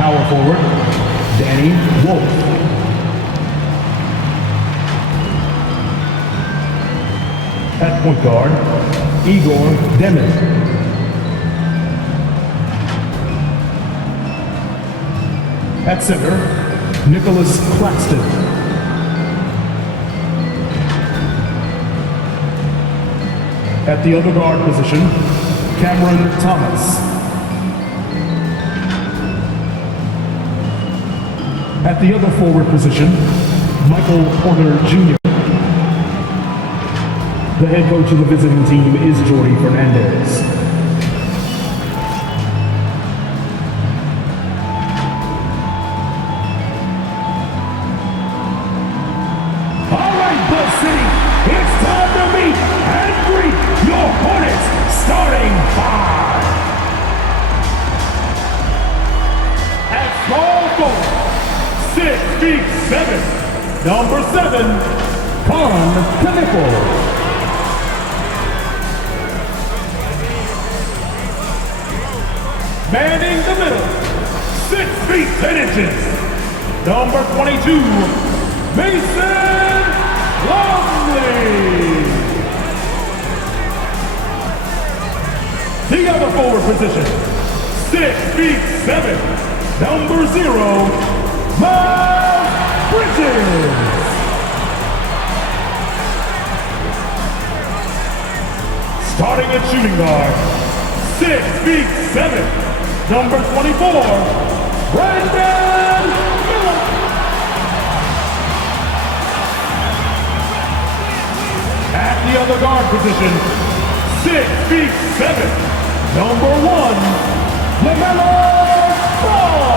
power forward, Danny Wolf. At point guard, Igor Demin. At center, Nicholas Claxton. At the other guard position, Cameron Thomas. At the other forward position, Michael Porter Jr. The head coach of the visiting team is Jordy Fernandez. All right, Buzz City, it's time to meet and greet your Hornets starting five. At small forward, 6'7", number 7, Con Kniffel. Manning the middle, 6 feet 10 inches, number 22, Mason Longley. The other forward position, 6 feet 7, number 0, Miles Bridges. Starting at shooting guard, 6 feet 7, number 24, Brandon Miller. At the other guard position, 6 feet 7, number 1, LaMelo Ball.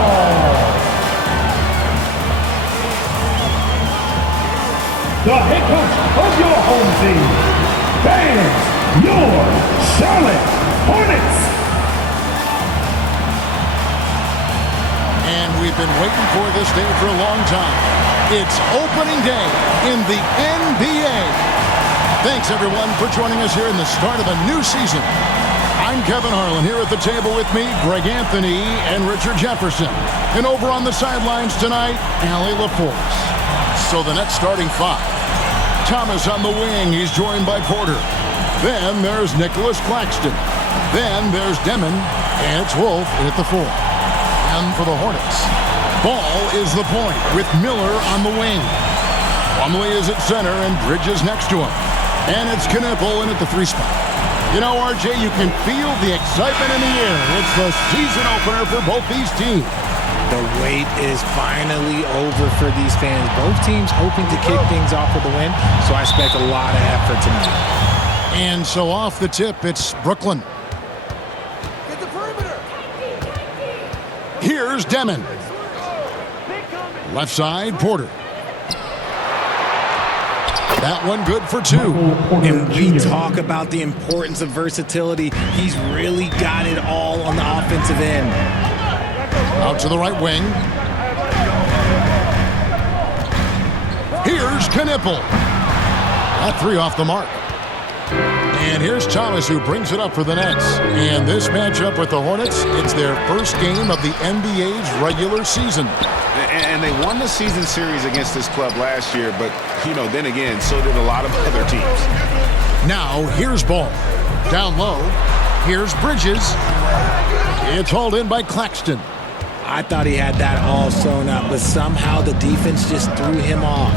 The head coach of your home team, fans, your Charlotte Hornets. And we've been waiting for this day for a long time. It's opening day in the NBA. Thanks, everyone, for joining us here in the start of a new season. I'm Kevin Harlan. Here at the table with me, Greg Anthony and Richard Jefferson. And over on the sidelines tonight, Allie LaForce. So the next starting five. Thomas on the wing. He's joined by Porter. Then there's Nicholas Claxton. Then there's Demin. And it's Wolf at the 4. And for the Hornets, Ball is the point with Miller on the wing. Plumlee is at center and Bridges next to him. And it's Kniffel in at the 3 spot. You know, RJ, you can feel the excitement in the air. It's the season opener for both these teams. The wait is finally over for these fans. Both teams hoping to kick things off with a win, so I expect a lot of effort tonight. And so off the tip, it's Brooklyn. Get the perimeter. Here's Demin. Left side, Porter. That one good for 2. And we talk about the importance of versatility. He's really got it all on the offensive end. Out to the right wing. Here's Kniffel. That 3 off the mark. And here's Thomas, who brings it up for the Nets. And this matchup with the Hornets, it's their first game of the NBA's regular season. And they won the season series against this club last year, but, you know, then again, so did a lot of other teams. Now, here's Ball. Down low. Here's Bridges. It's hauled in by Claxton. I thought he had that all sewn up, but somehow the defense just threw him off.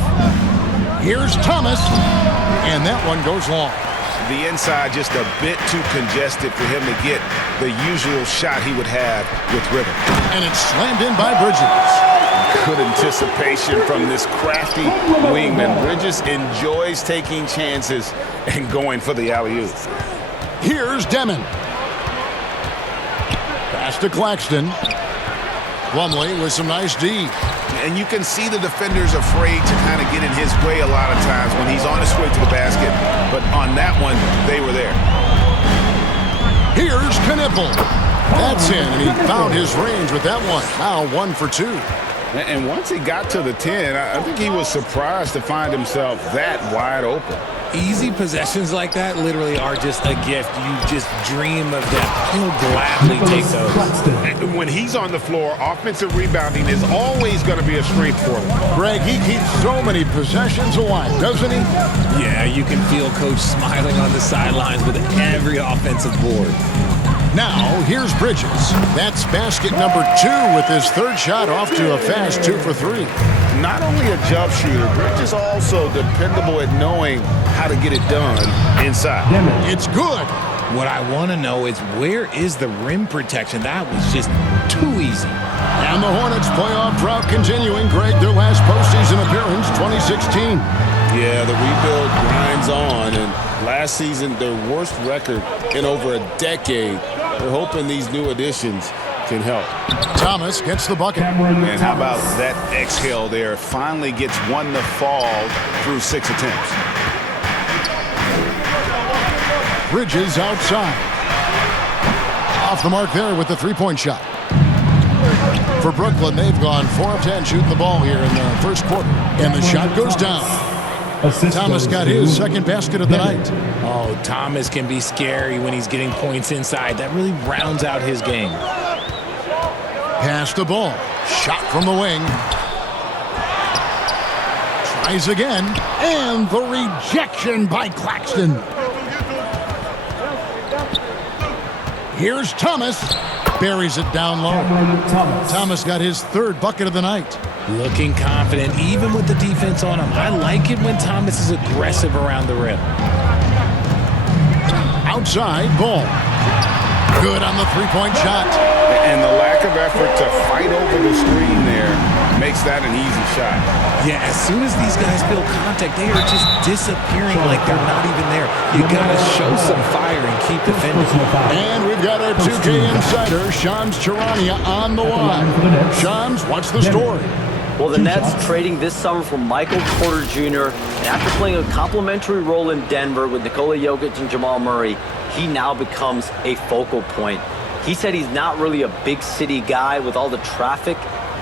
Here's Thomas. And that one goes long. The inside just a bit too congested for him to get the usual shot he would have with rhythm. And it's slammed in by Bridges. Good anticipation from this crafty wingman. Bridges enjoys taking chances and going for the alley-oop. Here's Demin. Pass to Claxton. Plumlee with some nice D. And you can see the defenders afraid to kind of get in his way a lot of times when he's on his way to the basket. But on that one, they were there. Here's Kniffel. That's in, and he found his range with that one. Now 1 for 2. And once he got to the 10, I think he was surprised to find himself that wide open. Easy possessions like that literally are just a gift. You just dream of them. He'll gladly take those. And when he's on the floor, offensive rebounding is always going to be a strength for him. Greg, he keeps so many possessions alive, doesn't he? Yeah, you can feel Coach smiling on the sidelines with every offensive board. Now, here's Bridges. That's basket number 2 with his third shot off to a fast 2 for 3. Not only a jump shooter, Bridges also dependable at knowing how to get it done inside. It's good. What I want to know is where is the rim protection? That was just too easy. And the Hornets playoff drought continuing. Greg, their last postseason appearance, 2016. Yeah, the rebuild grinds on, and last season, their worst record in over a decade. They're hoping these new additions can help. Thomas gets the bucket. And how about that exhale there? Finally gets one to fall through 6 attempts. Bridges outside. Off the mark there with the three-point shot. For Brooklyn, they've gone 4 of 10 shooting the ball here in the first quarter. And the shot goes down. Thomas got his second basket of the night. Oh, Thomas can be scary when he's getting points inside. That really rounds out his game. Pass the ball. Shot from the wing. Tries again. And the rejection by Claxton. Here's Thomas. Buries it down low. Thomas got his third bucket of the night. Looking confident, even with the defense on him. I like it when Thomas is aggressive around the rim. Outside, ball. Good on the three-point shot. And the lack of effort to fight over the screen there makes that an easy shot. Yeah, as soon as these guys feel contact, they are just disappearing like they're not even there. You got to show some fire and keep defending. And we've got our 2K insider, Shams Charania, on the line. Shams, what's the story? Well, the Nets trading this summer for Michael Porter Jr. And after playing a complimentary role in Denver with Nikola Jokic and Jamal Murray, he now becomes a focal point. He said he's not really a big city guy with all the traffic,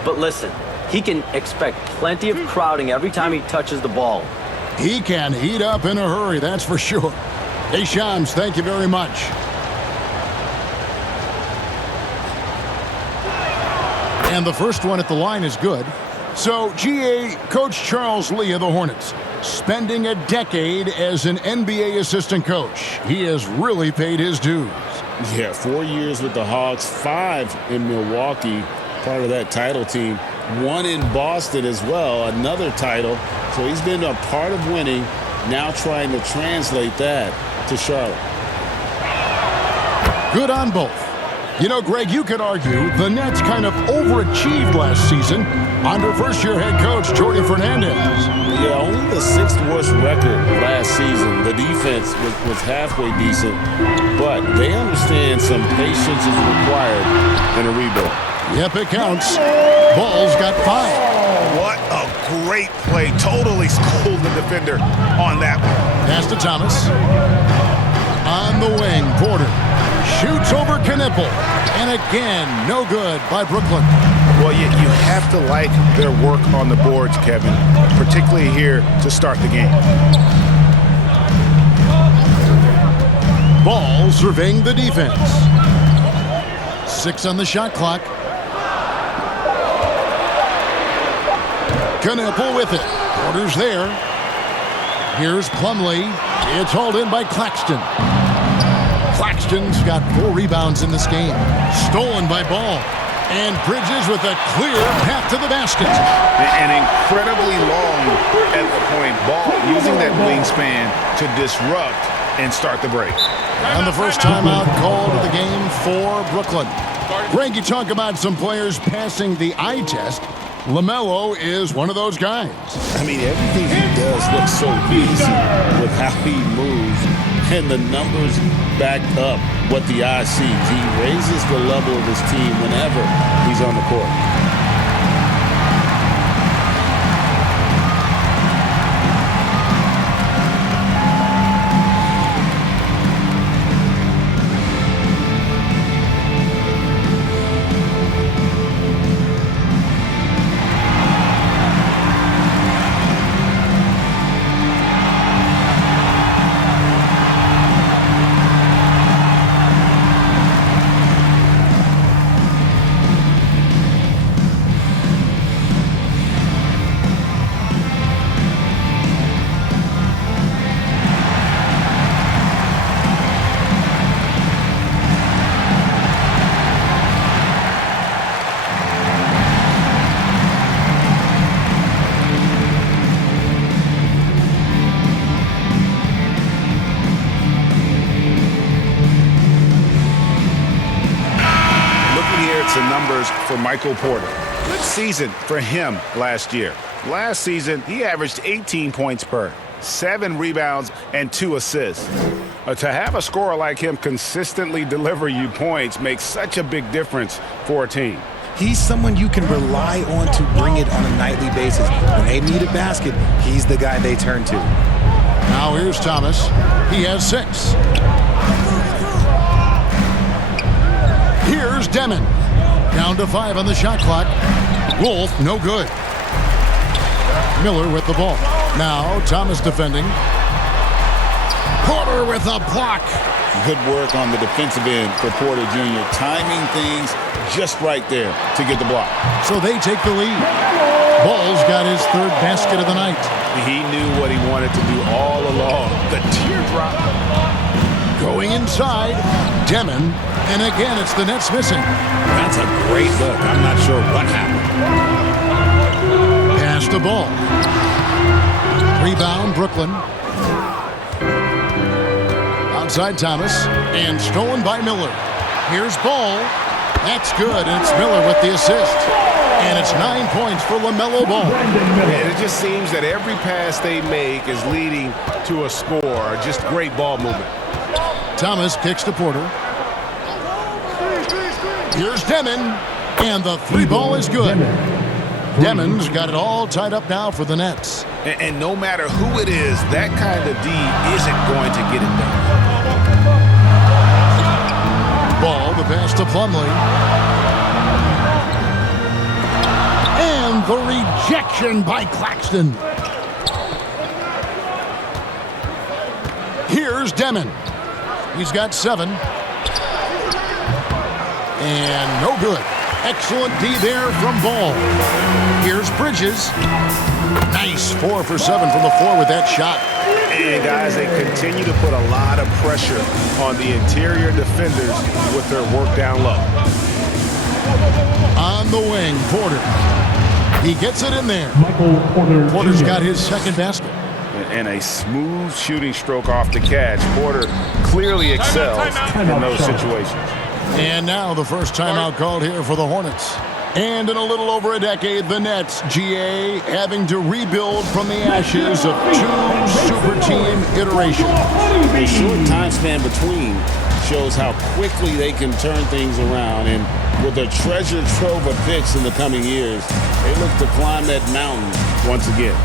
but listen, he can expect plenty of crowding every time he touches the ball. He can heat up in a hurry, that's for sure. Hey, Shams, thank you very much. And the first one at the line is good. So, GA, Coach Charles Lee of the Hornets, spending a decade as an NBA assistant coach. He has really paid his dues. Yeah, 4 years with the Hawks, 5 in Milwaukee, part of that title team. 1 in Boston as well, another title. So he's been a part of winning, now trying to translate that to Charlotte. Good on both. You know, Greg, you could argue the Nets kind of overachieved last season under first-year head coach Jordi Fernandez. Yeah, only the 6th worst record last season. The defense was halfway decent, but they understand some patience is required in a rebuild. Yep, it counts. Ball's got 5. What a great play. Totally schooled the defender on that one. Pass to Thomas. On the wing, Porter shoots over Knipple. And again, no good by Brooklyn. Well, you have to like their work on the boards, Kevin, particularly here to start the game. Ball surveying the defense. 6 on the shot clock. Knipple with it. Porter's there. Here's Plumlee. It's hauled in by Claxton. Claxton's got 4 rebounds in this game. Stolen by Ball. And Bridges with a clear path to the basket. And incredibly long at the point. Ball using that wingspan to disrupt and start the break. And the first timeout called of the game for Brooklyn. Greg, you talk about some players passing the eye test. LaMelo is one of those guys. I mean, everything he does looks so easy with how he moves, and the numbers back up what the eye sees. He raises the level of his team whenever he's on the court. Michael Porter. Good season for him last year. Last season, he averaged 18 points per, 7 rebounds, and 2 assists. To have a scorer like him consistently deliver you points makes such a big difference for a team. He's someone you can rely on to bring it on a nightly basis. When they need a basket, he's the guy they turn to. Now here's Thomas. He has 6. Here's Demon. Down to 5 on the shot clock. Wolf, no good. Miller with the ball. Now Thomas defending. Porter with a block. Good work on the defensive end for Porter Jr. Timing things just right there to get the block. So they take the lead. Ball's got his 3rd basket of the night. He knew what he wanted to do all along. The teardrop. Going inside, Demon, and again it's the Nets missing. That's a great look. I'm not sure what happened. Pass the ball. Rebound, Brooklyn. Outside Thomas, and stolen by Miller. Here's Ball. That's good, and it's Miller with the assist. And it's 9 points for LaMelo Ball. And it just seems that every pass they make is leading to a score. Just great ball movement. Thomas kicks to Porter. Here's Demon, and the 3 ball is good. Demon's got it all tied up now for the Nets. And no matter who it is, that kind of D isn't going to get it done. Ball, the pass to Plumlee. And the rejection by Claxton. Here's Demon. He's got 7. And no good. Excellent D there from Ball. Here's Bridges. Nice 4 for 7 from the floor with that shot. And guys, they continue to put a lot of pressure on the interior defenders with their work down low. On the wing, Porter. He gets it in there. Michael Porter Porter's Jr. got his 2nd basket. And a smooth shooting stroke off the catch. Porter clearly excels in those situations. And now the first timeout called here for the Hornets. And in a little over a decade, the Nets, GA, having to rebuild from the ashes of 2 super team iterations. The short time span between shows how quickly they can turn things around. And with a treasure trove of picks in the coming years, they look to climb that mountain once again.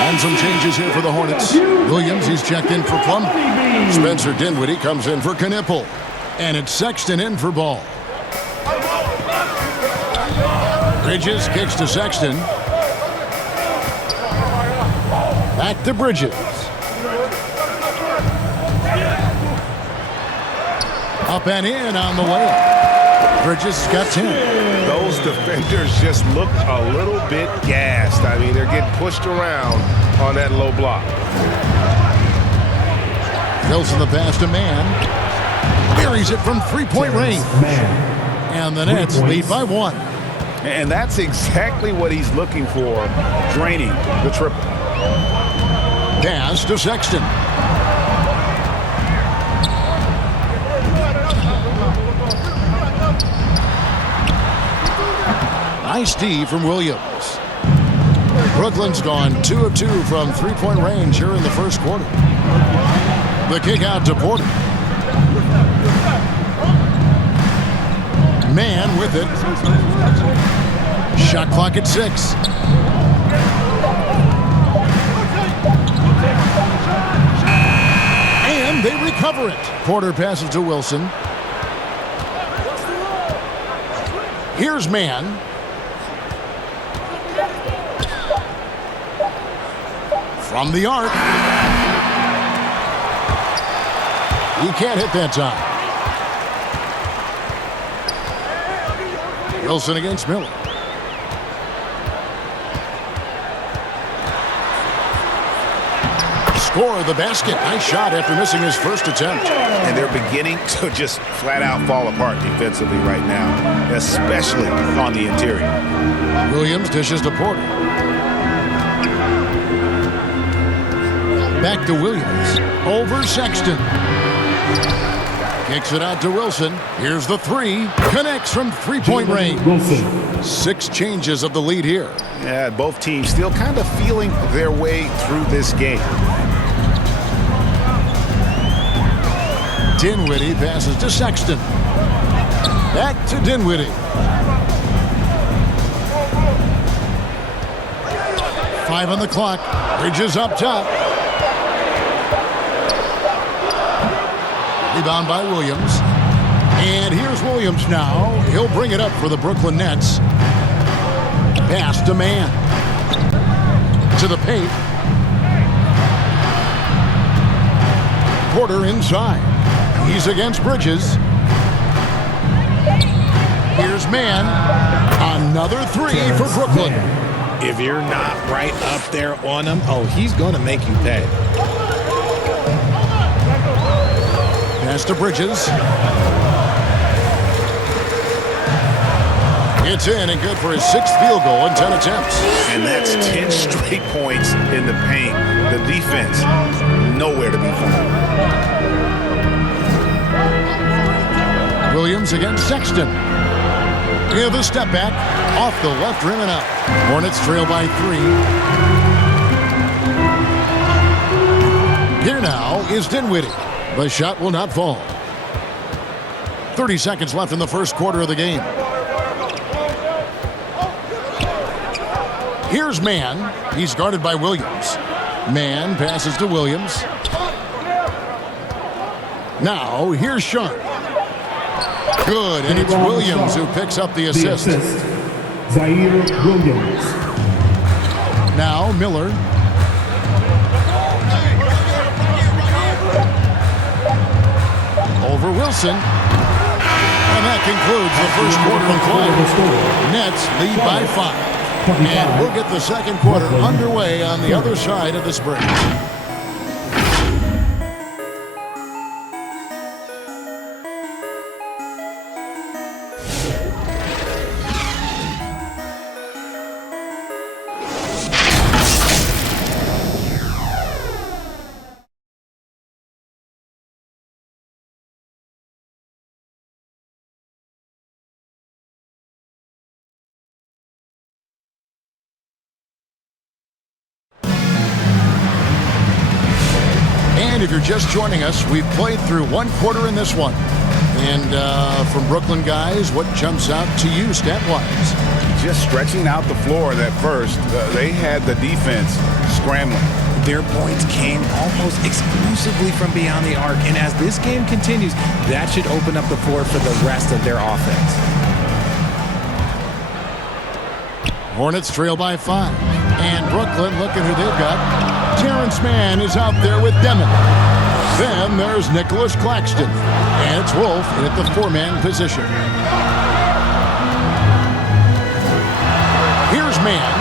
And some changes here for the Hornets. Williams, he's checked in for Plum. Spencer Dinwiddie comes in for Knipple. And it's Sexton in for Ball. Bridges kicks to Sexton. Back to Bridges. Up and in on the layup. Bridges has got 10. Those defenders just look a little bit gassed. I mean, they're getting pushed around on that low block. Wilson the pass to Mann. Buries it from 3-point range. And the Nets lead by 1. And that's exactly what he's looking for, draining the triple. Pass to Sexton. Nice D from Williams. Brooklyn's gone 2 of 2 from 3-point range here in the first quarter. The kick out to Porter. Mann with it. Shot clock at 6. They recover it. Porter passes to Wilson. Here's Mann. From the arc. He can't hit that time. Wilson against Miller. Score the basket. Nice shot after missing his first attempt. And they're beginning to just flat out fall apart defensively right now, especially on the interior. Williams dishes to Porter. Back to Williams. Over Sexton. Kicks it out to Wilson. Here's the three. Connects from three-point range. 6 changes of the lead here. Yeah, both teams still kind of feeling their way through this game. Dinwiddie passes to Sexton. Back to Dinwiddie. 5 on the clock. Bridges up top. Rebound by Williams. And here's Williams now. He'll bring it up for the Brooklyn Nets. Pass to Mann. To the paint. Porter inside. He's against Bridges. Here's Mann. Another three for Brooklyn. If you're not right up there on him, oh, he's going to make you pay. Pass to Bridges. It's in and good for his 6th field goal in 10 attempts. And that's 10 straight points in the paint. The defense, nowhere to be found. Williams against Sexton. Give the step back. Off the left rim and out. Hornets trail by 3. Here now is Dinwiddie. The shot will not fall. 30 seconds left in the first quarter of the game. Here's Mann. He's guarded by Williams. Mann passes to Williams. Now, here's Sharp. Good, and it's Williams who picks up the assist. Zaire Williams. Now, Miller. Over Wilson. And that concludes the first quarter of play. Nets lead by 5. And we'll get the second quarter underway on the other side of this break. And if you're just joining us, we've played through 1 quarter in this one. And from Brooklyn guys, what jumps out to you stat-wise? Just stretching out the floor that first. They had the defense scrambling. Their points came almost exclusively from beyond the arc. And as this game continues, that should open up the floor for the rest of their offense. Hornets trail by 5. And Brooklyn, looking who they've got. Terrence Mann is out there with Demon. Then there's Nicholas Claxton. And it's Wolf at the 4-man position. Here's Mann.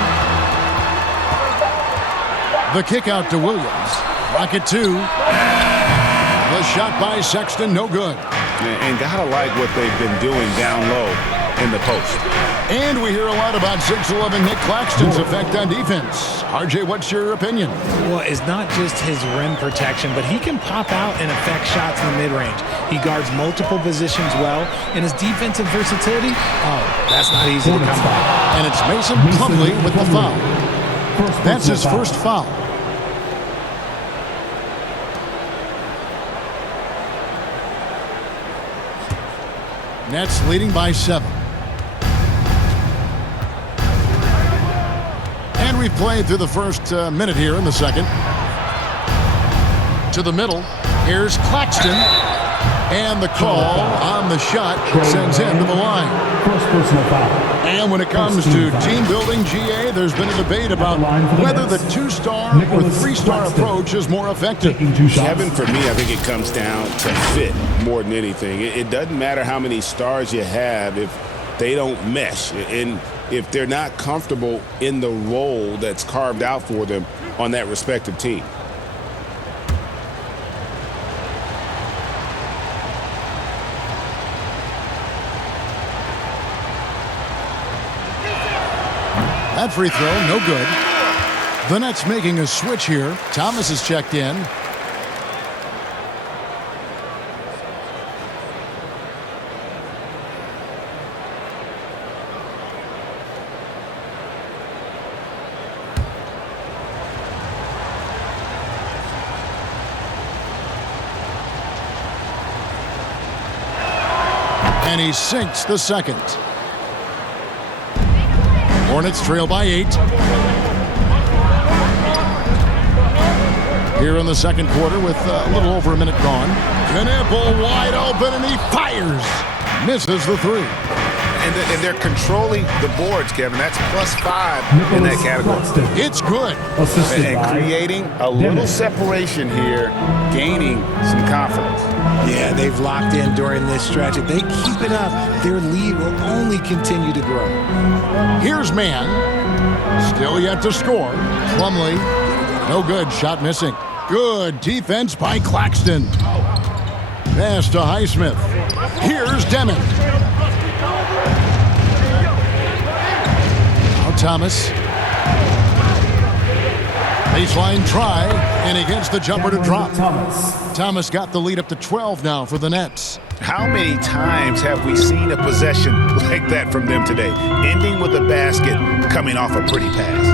The kick out to Williams. Rocket 2. The shot by Sexton, no good. And gotta like what they've been doing down low in the post. And we hear a lot about 6'11" Nick Claxton's effect on defense. RJ, what's your opinion? Well, it's not just his rim protection, but he can pop out and affect shots in the mid-range. He guards multiple positions well, and his defensive versatility, that's not easy to come by. And it's Mason Plumlee with the foul. That's his first foul. Nets leading by 7. And we've played through the first minute here in the second. To the middle. Here's Claxton. And the call on the shot sends him to the line. First personal foul. And when it comes to team building, GA, there's been a debate about whether the 2-star or 3-star approach is more effective. Kevin, for me, I think it comes down to fit more than anything. It doesn't matter how many stars you have if they don't mesh. And if they're not comfortable in the role that's carved out for them on that respective team. That free throw, no good. The Nets making a switch here. Thomas is checked in. And he sinks the second. Hornets trail by 8. Here in the second quarter with a little over a minute gone. Knipple wide open and he fires. Misses the 3. And they're controlling the boards, Kevin. That's +5 in that category. It's good. And creating a little separation here, gaining some confidence. Yeah, they've locked in during this stretch. If they keep it up, their lead will only continue to grow. Here's Mann. Still yet to score. Plumlee. No good. Shot missing. Good defense by Claxton. Pass to Highsmith. Here's Deming. Now Thomas. Baseline try, and he gets the jumper to drop. Thomas got the lead up to 12 now for the Nets. How many times have we seen a possession like that from them today? Ending with a basket, coming off a pretty pass.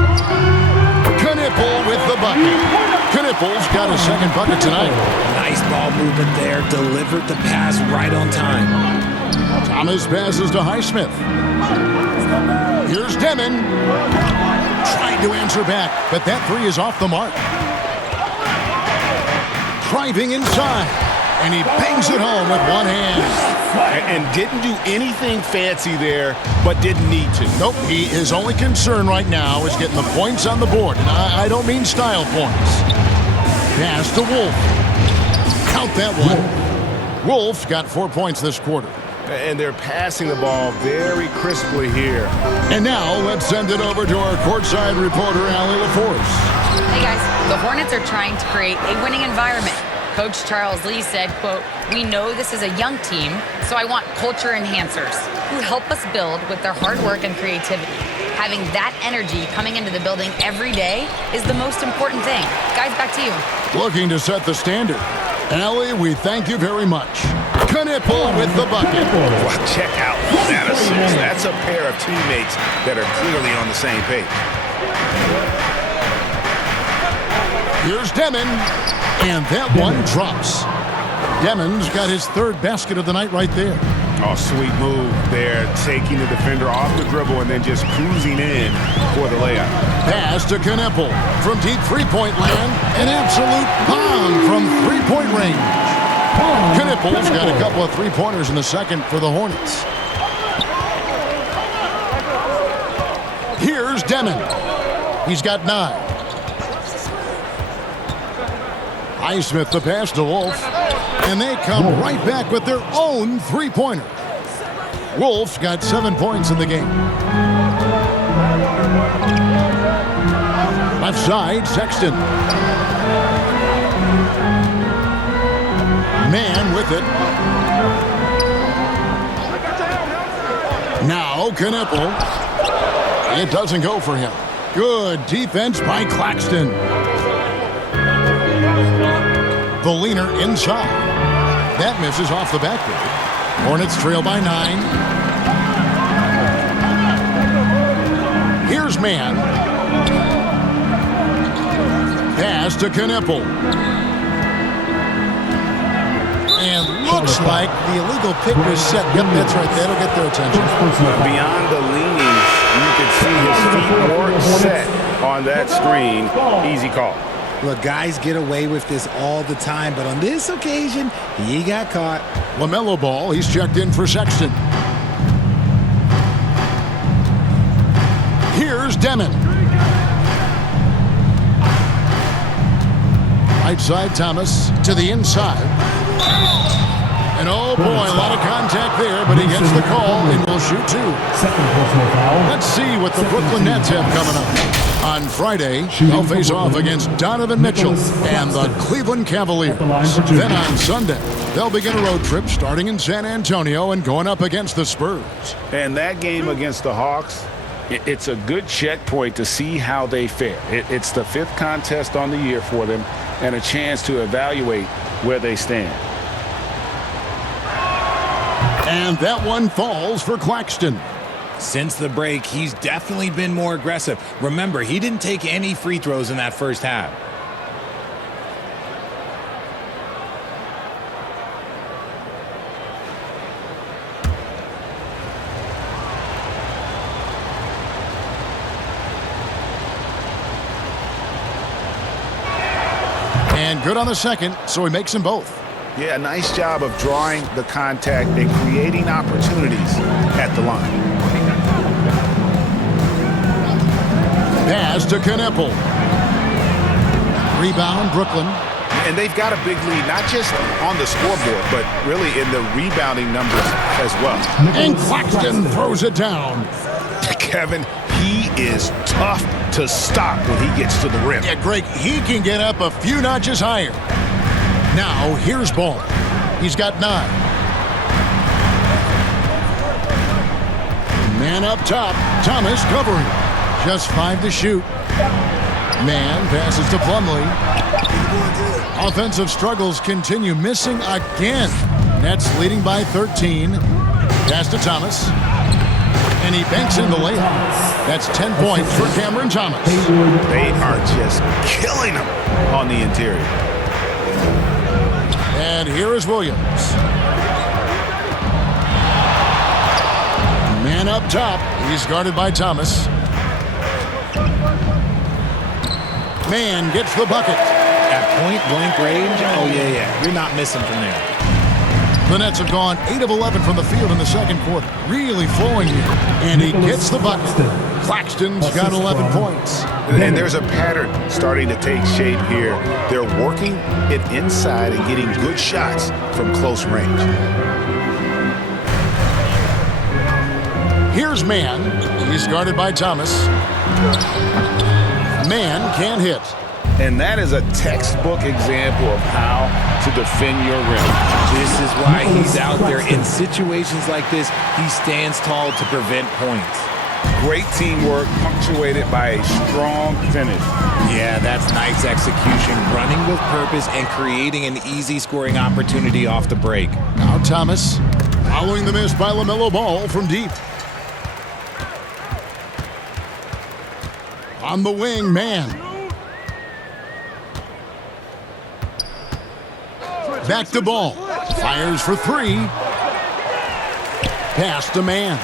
Knipple with the bucket. Knipple's got a second bucket tonight. Nice ball movement there. Delivered the pass right on time. Thomas passes to Highsmith. Here's Deming. Tried to answer back, but that 3 is off the mark. Driving inside, and he bangs it home with one hand. And didn't do anything fancy there, but didn't need to. Nope, his only concern right now is getting the points on the board. And I don't mean style points. Pass to Wolf. Count that one. Wolf got 4 points this quarter. And they're passing the ball very crisply here. And now let's send it over to our courtside reporter, Allie LaForce. Hey guys, the Hornets are trying to create a winning environment. Coach Charles Lee said, quote, "We know this is a young team, so I want culture enhancers who help us build with their hard work and creativity. Having that energy coming into the building every day is the most important thing." Guys, back to you. Looking to set the standard. Allie, we thank you very much. Knipple with the bucket. Well, check out that assist. That's a pair of teammates that are clearly on the same page. Here's Deming, and that one drops. Deming's got his 3rd basket of the night right there. Oh, sweet move there, taking the defender off the dribble and then just cruising in for the layup. Pass to Knipple from deep three-point land. An absolute bomb from three-point range. Knipple's got a couple of three-pointers in the second for the Hornets. Here's Deming. He's got 9. Highsmith the pass to Wolf. And they come right back with their own three-pointer. Wolf's got 7 points in the game. Left side, Sexton. Man with it. Now Knipple. It doesn't go for him. Good defense by Claxton. The leaner inside. That misses off the backboard. Hornets trail by 9. Here's Mann. Pass to Knipple. And looks like the illegal pick was set. Yep, that's right. That'll get their attention. Beyond the leaning, you could see his feet weren't set on that screen. Easy call. Look, guys get away with this all the time, but on this occasion, he got caught. LaMelo Ball, he's checked in for Sexton. Here's Demon. Right side, Thomas to the inside. And oh boy, a lot of contact there, but he gets the call and will shoot two. Second personal foul. Let's see what the Brooklyn Nets have coming up. On Friday, they'll face off against Donovan Mitchell and the Cleveland Cavaliers. Then on Sunday, they'll begin a road trip starting in San Antonio and going up against the Spurs. And that game against the Hawks, it's a good checkpoint to see how they fare. It's the 5th contest on the year for them and a chance to evaluate where they stand. And that one falls for Claxton. Since the break, he's definitely been more aggressive. Remember, he didn't take any free throws in that first half. And good on the second, so he makes them both. Yeah, nice job of drawing the contact and creating opportunities at the line. Pass to Kneppel. Rebound, Brooklyn. And they've got a big lead, not just on the scoreboard, but really in the rebounding numbers as well. And Claxton throws it down. Kevin, he is tough to stop when he gets to the rim. Yeah, Greg, he can get up a few notches higher. Now, here's Ball. He's got 9. Man up top. Thomas covering. Just 5 to shoot. Man passes to Plumlee. Offensive struggles continue, missing again. Nets leading by 13. Pass to Thomas. And he banks in the layup. That's 10 points for Cameron Thomas. They are just killing him on the interior. And here is Williams. Man up top. He's guarded by Thomas. Man gets the bucket. At point-blank range, oh, yeah. You're not missing from there. The Nets have gone 8 of 11 from the field in the second quarter. Really flowing here. And he gets the bucket. Claxton's got 11 points. And there's a pattern starting to take shape here. They're working it inside and getting good shots from close range. Here's Man. He's guarded by Thomas. Man can't hit. And that is a textbook example of how to defend your rim. This is why he's out there. In situations like this, he stands tall to prevent points. Great teamwork punctuated by a strong finish. Yeah, that's nice execution, running with purpose and creating an easy scoring opportunity off the break. Now Thomas, following the miss by LaMelo Ball from deep. On the wing, Man. Back to Ball. Fires for 3. Pass to Man.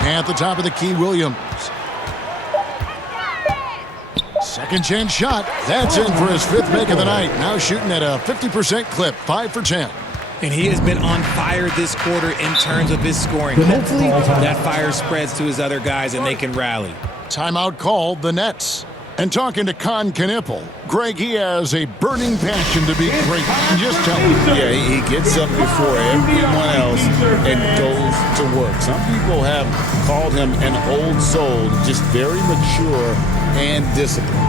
At the top of the key, Williams. Second chance shot. That's in for his 5th make of the night. Now shooting at a 50% clip, 5 for 10. And he has been on fire this quarter in terms of his scoring. Hopefully, that fire spreads to his other guys and they can rally. Timeout called, the Nets. And talking to Kneppel, Greg, he has a burning passion to be great. Just tell him. Yeah, he gets up before everyone else and goes to work. Some people have called him an old soul, just very mature and disciplined.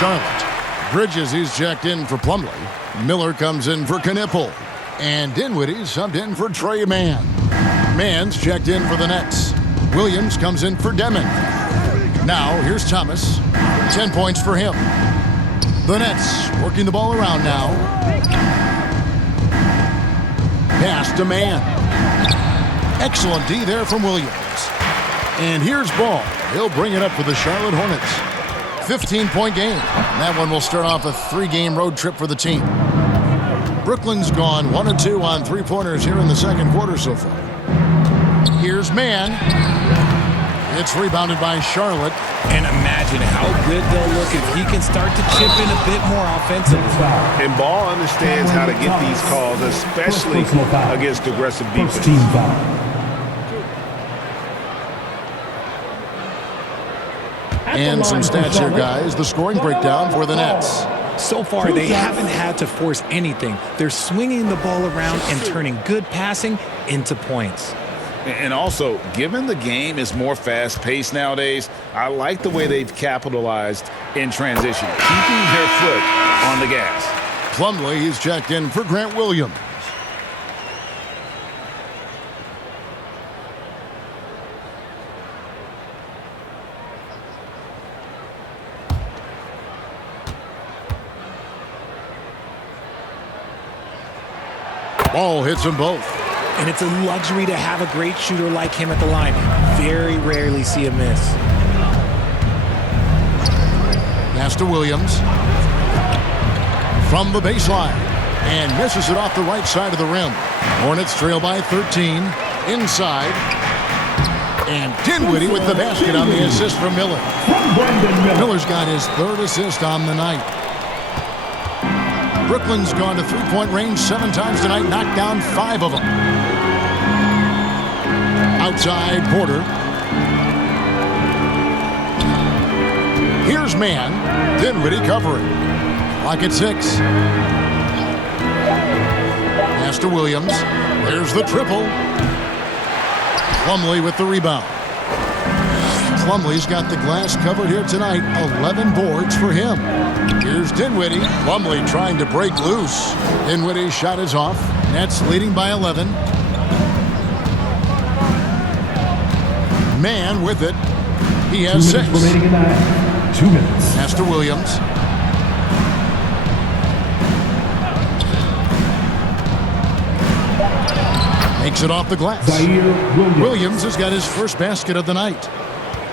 Charlotte. Bridges, he's checked in for Plumlee. Miller comes in for Knipple. And Dinwiddie subbed in for Trey Mann. Mann's checked in for the Nets. Williams comes in for Demon. Now, here's Thomas. 10 points for him. The Nets working the ball around now. Pass to Mann. Excellent D there from Williams. And here's Ball. He'll bring it up for the Charlotte Hornets. 15-point game. And that one will start off a 3-game road trip for the team. Brooklyn's gone 1 of 2 on 3-pointers here in the second quarter so far. Here's Mann. It's rebounded by Charlotte. And imagine how good they'll look if he can start to chip in a bit more offensively. And Ball understands how to get these calls, especially against aggressive defense. First team foul. And some stats here, guys. The scoring breakdown for the Nets. So far, they haven't had to force anything. They're swinging the ball around and turning good passing into points. And also, given the game is more fast-paced nowadays, I like the way they've capitalized in transition, keeping their foot on the gas. Plumlee, he's checked in for Grant Williams. Ball hits them both. And it's a luxury to have a great shooter like him at the line. Very rarely see a miss. Pass to Williams. From the baseline. And misses it off the right side of the rim. Hornets trail by 13. Inside. And Dinwiddie with the basket on the assist from Miller. Miller's got his 3rd assist on the night. Brooklyn's gone to 3-point range 7 times tonight, knocked down 5 of them. Outside Porter. Here's Mann. Dinwiddie covering. Clock at 6. Pass to Williams. There's the triple. Plumlee with the rebound. Plumlee's got the glass covered here tonight. 11 boards for him. Here's Dinwiddie. Plumlee trying to break loose. Dinwiddie's shot is off. Nets leading by 11. Mann with it. He has 6. Remaining in that. 2 minutes. Pass to Williams. Makes it off the glass. Williams has got his first basket of the night.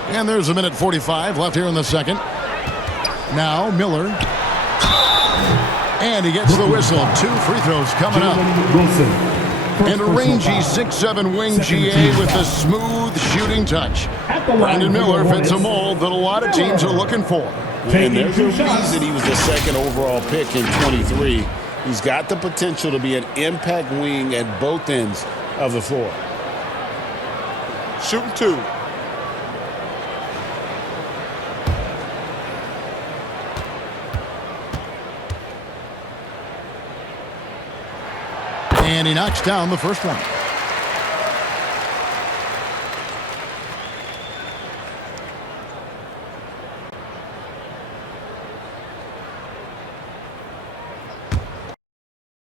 And there's 1:45 left here in the second. Now Miller. And he gets the whistle. 2 free throws coming up. And a rangy 6'7" wing GA with a smooth shooting touch. Brandon Miller fits a mold that a lot of teams are looking for. And there's a reason he was the 2nd overall pick in 23. He's got the potential to be an impact wing at both ends of the floor. Shooting 2. And he knocks down the first one.